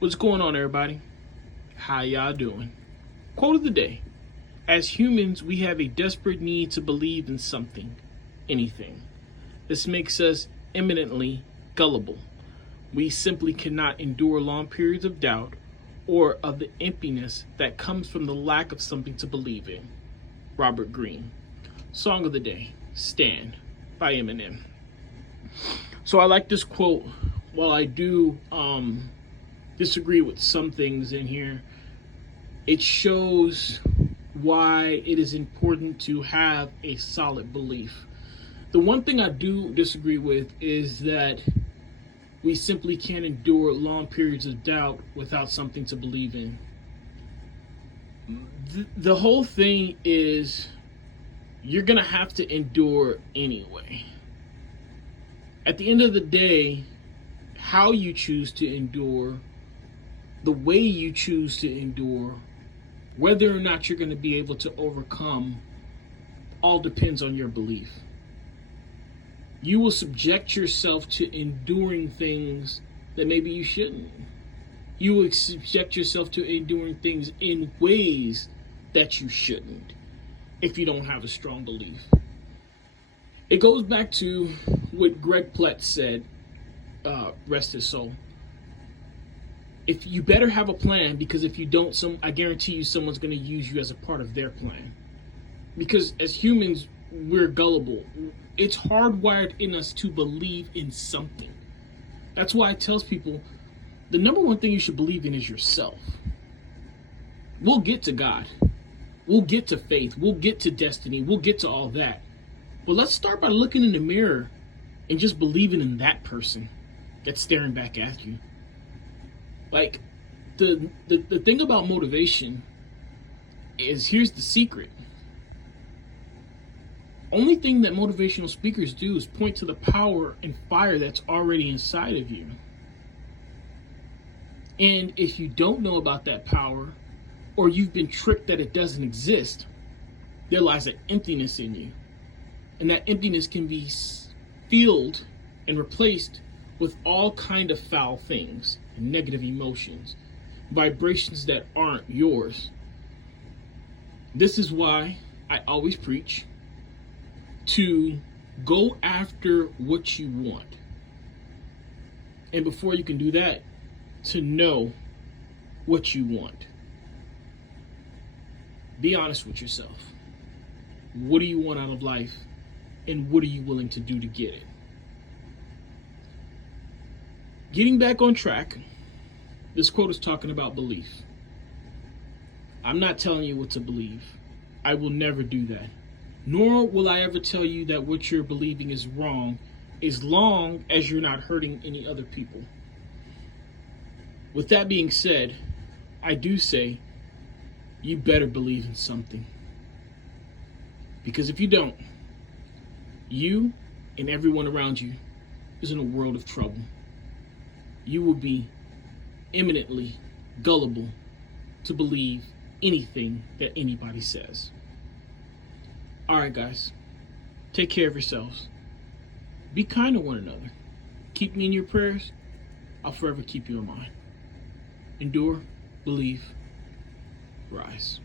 What's going on, everybody? How y'all doing? Quote of the day. As humans, we have a desperate need to believe in something, anything. This makes us eminently gullible. We simply cannot endure long periods of doubt or of the emptiness that comes from the lack of something to believe in. Robert Greene. Song of the day, Stand, by Eminem. So I like this quote. While I do disagree with some things in here, it shows why it is important to have a solid belief. The one thing I do disagree with is that we simply can't endure long periods of doubt without something to believe in. The whole thing is you're going to have to endure anyway. At the end of the day, how you choose to endure, the way you choose to endure, whether or not you're going to be able to overcome, all depends on your belief. You will subject yourself to enduring things that maybe you shouldn't. You will subject yourself to enduring things in ways that you shouldn't if you don't have a strong belief. It goes back to what Greg Plett said, rest his soul. If you better have a plan, because if you don't, I guarantee you someone's going to use you as a part of their plan. Because as humans, we're gullible. It's hardwired in us to believe in something. That's why I tell people the number one thing you should believe in is yourself. We'll get to God. We'll get to faith. We'll get to destiny. We'll get to all that. But let's start by looking in the mirror and just believing in that person that's staring back at you. Like, the thing about motivation is, here's the secret. Only thing that motivational speakers do is point to the power and fire that's already inside of you. And if you don't know about that power, or you've been tricked that it doesn't exist, there lies an emptiness in you. And that emptiness can be filled and replaced with all kind of foul things, negative emotions, vibrations that aren't yours. This is why I always preach to go after what you want. And before you can do that, to know what you want. Be honest with yourself. What do you want out of life? And what are you willing to do to get it? Getting back on track, this quote is talking about belief. I'm not telling you what to believe. I will never do that. Nor will I ever tell you that what you're believing is wrong, as long as you're not hurting any other people. With that being said, I do say you better believe in something. Because if you don't, you and everyone around you is in a world of trouble. You will be eminently gullible to believe anything that anybody says. All right, guys, take care of yourselves. Be kind to one another. Keep me in your prayers. I'll forever keep you in mind. Endure, believe, rise.